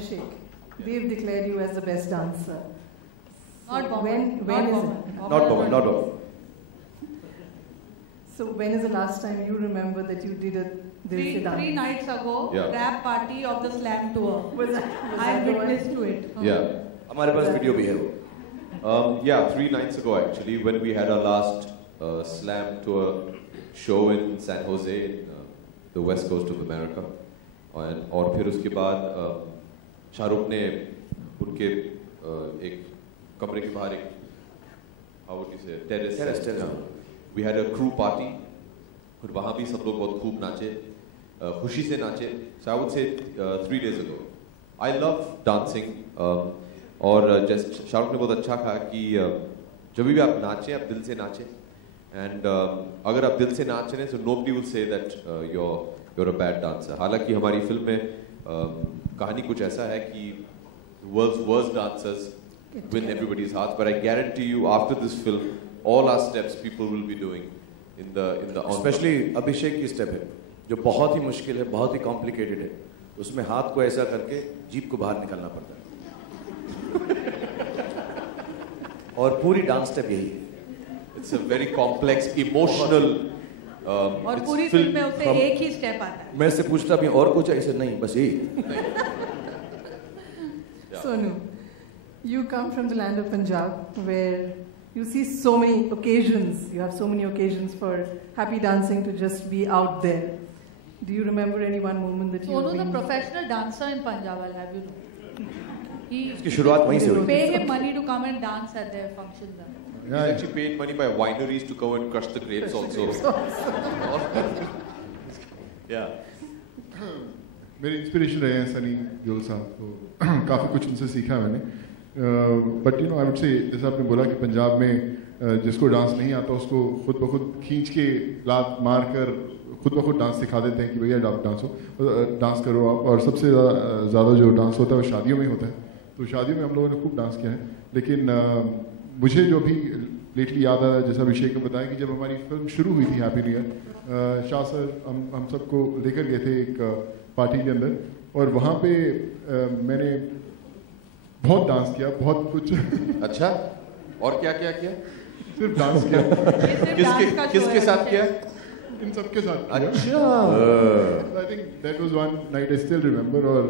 Abhishek, they've declared you as the best dancer. Not So Boman. when is it? Not Boman, not Boman. So when is the last time you remember that you did a Dil Se dance? Three nights ago, Yeah. rap party of the slam tour. Was that I the one? witnessed to it. Yeah. हमारे पास video भी है वो. Yeah, 3 nights ago actually, when we had our last slam tour show in San Jose, in the west coast of America, और फिर उसके बाद शाहरुख ने उनके एक कमरे के बाहर एक how would you say terrace. We had a crew party, और वहाँ भी सब लोग बहुत खूब नाचे, खुशी से नाचे. So I would say 3 days ago. I love dancing. और जैसे शाहरुख ने बहुत अच्छा कहा कि जब भी आप नाचें आप दिल से नाचें, एंड अगर आप दिल से नाच रहे हैं so nobody will say that you're a bad dancer. हालांकि हमारी फिल्म में कहानी कुछ ऐसा है कि world's worst dancers win everybody's hearts, but I guarantee you after this film all our steps people will be doing in the especially अभिषेक की step है जो बहुत ही मुश्किल है, बहुत ही कॉम्प्लिकेटेड है. उसमें हाथ को ऐसा करके जीप को बाहर निकालना पड़ता है और पूरी डांस स्टेप यही है. It's a very complex, emotional. और पूरी फिल्म में उसे एक ही स्टेप आता है. मैं इससे पूछता भी और कुछ ऐसे नहीं, बस यही. Sonu, you come from the land of Punjab, where you see so many occasions. You have so many occasions for happy dancing to just be out there. Do you remember any one moment that you? Sonu is a professional dancer in Punjab. I'll have you know. इसकी शुरुआत वहीं से हुई. Pay him money to come and dance at their functions. He's actually paid money by wineries to go and crush the grapes also. Yeah. मेरे inspiration रहे हैं सनी देओल साहब, तो काफ़ी कुछ उनसे सीखा है मैंने. But you know I would say, जैसे आपने बोला कि पंजाब में जिसको डांस नहीं आता उसको खुद ब खुद खींच के लात मार कर खुद ब खुद डांस सिखा देते हैं कि भैया डांस करो आप. और सबसे ज़्यादा जो डांस होता है वो शादियों में होता है. तो शादियों में हम लोगों ने खूब डांस किया है. लेकिन मुझे जो भी लेटली याद आया, जैसा अभिषेक ने बताया कि जब हमारी फिल्म शुरू हुई थी happy new year, Shah sir हम सबको लेकर गए थे एक पार्टी के अंदर, और वहाँ पे मैंने बहुत डांस किया, बहुत कुछ. अच्छा, और क्या क्या किया? सिर्फ डांस किया. किसके साथ किया? इन सबके साथ. अच्छा. I think that was one night I still remember. और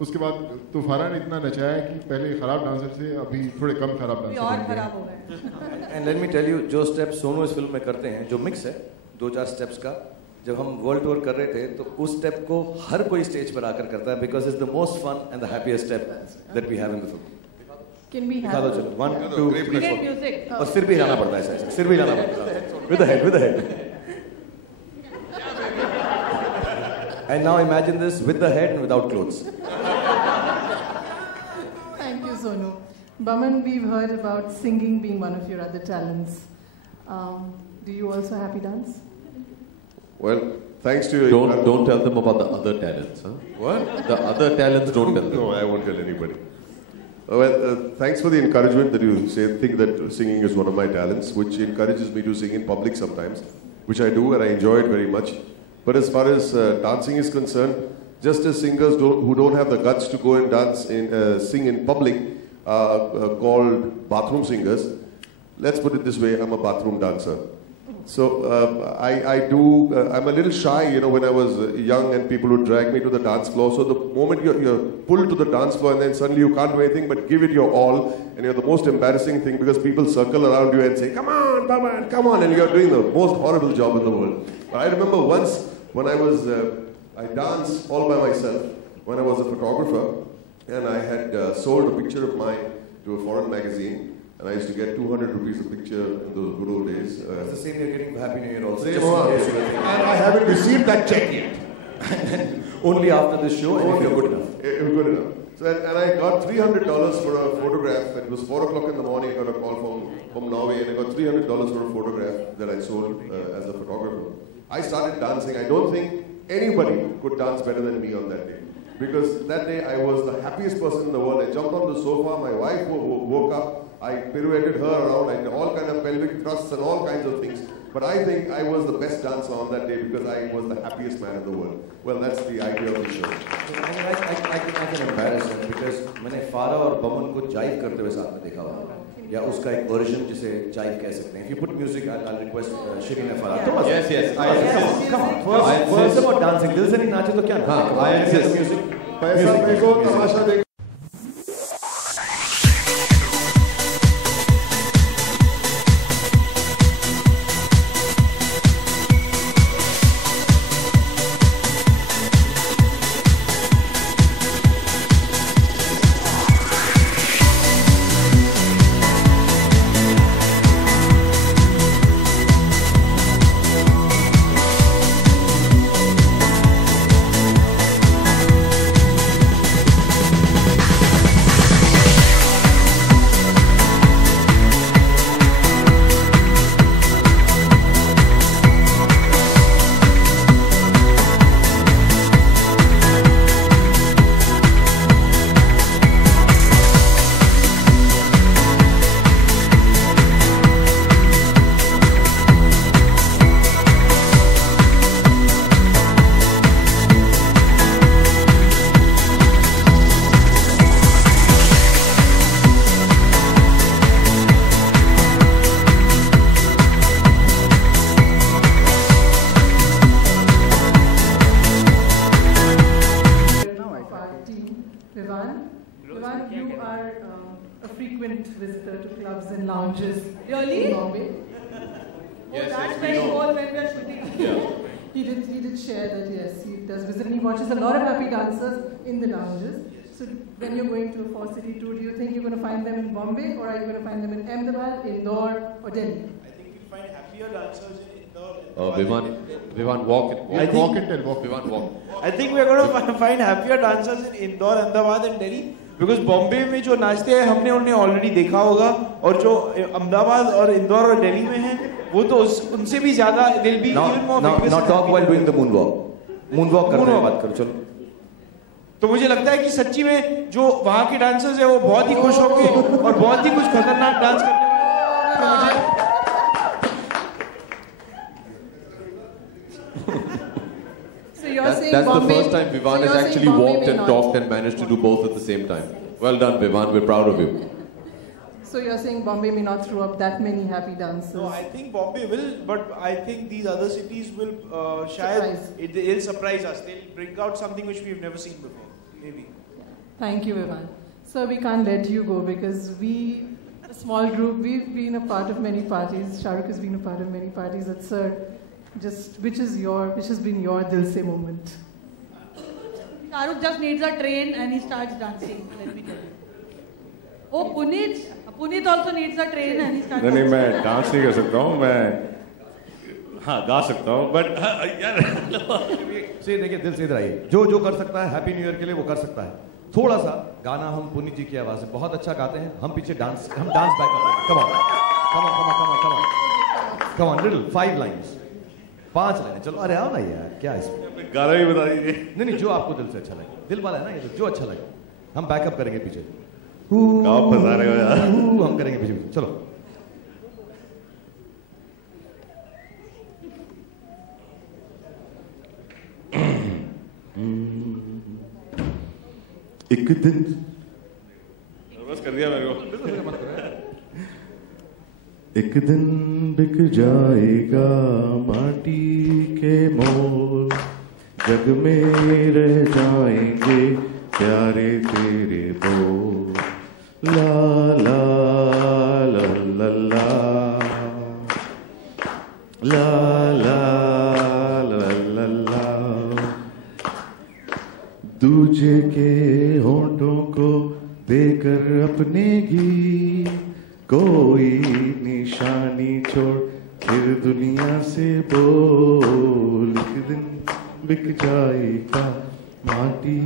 उसके बाद तो फारा ने इतना नचाया कि पहले खराब डांसर थे, अभी थोड़े कम खराब डांसर और खराब हो गए. And let me tell you, जो स्टेप सोनू इस फिल्म में करते हैं, जो मिक्स है 2-4 स्टेप्स का, जब हम वर्ल्ड टूर कर रहे थे तो उस स्टेप को हर कोई स्टेज पर आकर करता है, because it's the most fun and the happiest step that we have in the film. Can we दिखा दो, have? चलो 1 2 3 4. Music. और सिर भी हिलाना पड़ता है, ऐसा सिर भी हिलाना पड़ता है. With the head, with the head. And now imagine this with the head and without clothes. Thank you, Sonu. Baman, we've heard about singing being one of your other talents. Do you also happy dance? Well, thanks to you. Don't tell them about the other talents, huh? What? The other talents, don't tell them. No, I won't tell anybody. Well, thanks for the encouragement that you think that singing is one of my talents, which encourages me to sing in public sometimes, which I do and I enjoy it very much. But as far as dancing is concerned, just as singers who don't have the guts to go and sing in public called bathroom singers, let's put it this way, I'm a bathroom dancer. So I'm a little shy, you know, when I was young and people would drag me to the dance floor. So the moment you're pulled to the dance floor and then suddenly you can't do anything but give it your all, and you're the most embarrassing thing because people circle around you and say, come on, Baman, come on, and you're doing the most horrible job in the world. But I remember once when I danced all by myself when I was a photographer, and I had sold a picture of mine to a foreign magazine. And I used to get 200 rupees a picture in those good old days. It's the same you're getting for Happy New Year also. And I haven't received that check yet. Only after this show, and if you're good enough. Good enough. So, and I got $300 for a photograph. And it was 4 o'clock in the morning. I got a call from Norway, and I got $300 for a photograph that I sold as a photographer. I started dancing. I don't think anybody could dance better than me on that day. Because that day I was the happiest person in the world. I jumped on the sofa. My wife woke up. I pirouetted her around. I did all kinds of pelvic thrusts and all kinds of things. But I think I was the best dancer on that day because I was the happiest man in the world. Well, that's the idea of the show. I can embarrass him फारा और बमन को जाइव करते हुए साथ में देखा होगा, या उसका एक वर्जन जिसे जाइव कह सकते हैं. If you put music, I'll request Shirin and Farah. Yes. Come on. First about dancing. दिल से नहीं नाचे तो क्या? I insist. Music. पैसा देखो, तमाशा देखो. Vivan, you are a frequent visitor to clubs and lounges. Really? In Bombay. Yes, that's very cool when we are shooting. Yeah. He did share that, yes, he does visit and he watches a lot of happy dancers in the lounges. So when you're going to a 4-city tour, do you think you're going to find them in Bombay, or are you going to find them in Ahmedabad, Indore or Delhi? I think you'll find happier dancers in Indore. Vivan, walk it. Vivan, walk. I think we're going to find happier dancers in Indore, Ahmedabad and Delhi. Because Bombay में जो नाचते हैं हमने उन्हें already देखा होगा, और जो अहमदाबाद और इंदौर और दिल्ली में हैं वो तो उनसे भी ज़्यादा they'll be even more famous. Now talk while doing the moonwalk करते हैं बात करो चलो. तो मुझे लगता है कि सच्ची में जो वहाँ के डांसर्स हैं वो बहुत ही खुश होंगे और बहुत ही कुछ खतरनाक डांस करने वाले. That's the first time Vivan has actually walked and talked and managed to do both at the same time. Well done, Vivan. We're proud of you. So you're saying Bombay may not throw up that many happy dancers? No, I think Bombay will, but I think these other cities will they'll surprise us. They'll bring out something which we've never seen before. Maybe. Thank you, Vivan. So we can't let you go because we, a small group, we've been a part of many parties. Shahrukh has been a part of many parties at CERT. Just which has been your Dil Se moment? Shahrukh just needs a train and he starts dancing. Let me tell you. Oh, Puneet also needs a train and he starts. नहीं मैं dance नहीं कर सकता हूँ, मैं हाँ गा सकता हूँ, but यार से देखिए दिल से इधर आइए. जो कर सकता है हैप्पी न्यू ईयर के लिए वो कर सकता है. थोड़ा सा गाना हम पुनीत जी की आवाज से बहुत अच्छा गाते हैं. हम पीछे dance backup. Come on, little 5 lines. 5 लाइनें चलो. अरे आओ ना यार, क्या इसमें गाना भी बता दीजिए. नहीं जो आपको दिल से अच्छा लगे. दिल वाला है ना ये, जो अच्छा लगे हम बैकअप करेंगे पीछे. गाँव फंसा रहे हो यार. हम करेंगे पीछे. चलो एक दिन बस कर दिया मेरे को. एक दिन बिक जाएगा माटी के मोल, जग में रह जाएंगे प्यारे तेरे बोल. ला ला ला ला ला ला ला ला ला ला. दूजे के होंठों को देकर अपने गीत कोई निशानी छोड़ फिर दुनिया से बोल. एक दिन बिक जाएगा माटी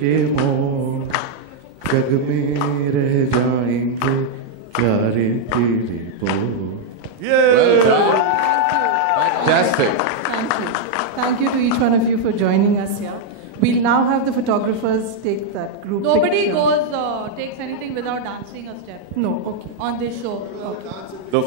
के मोल, जग में रह जाएंगे प्यारे तेरे बोल. Well done. Fantastic. Thank you to each one of you for joining us here. We'll now have the photographers take that group Nobody picture. takes anything without dancing a step. No, okay. On this show. The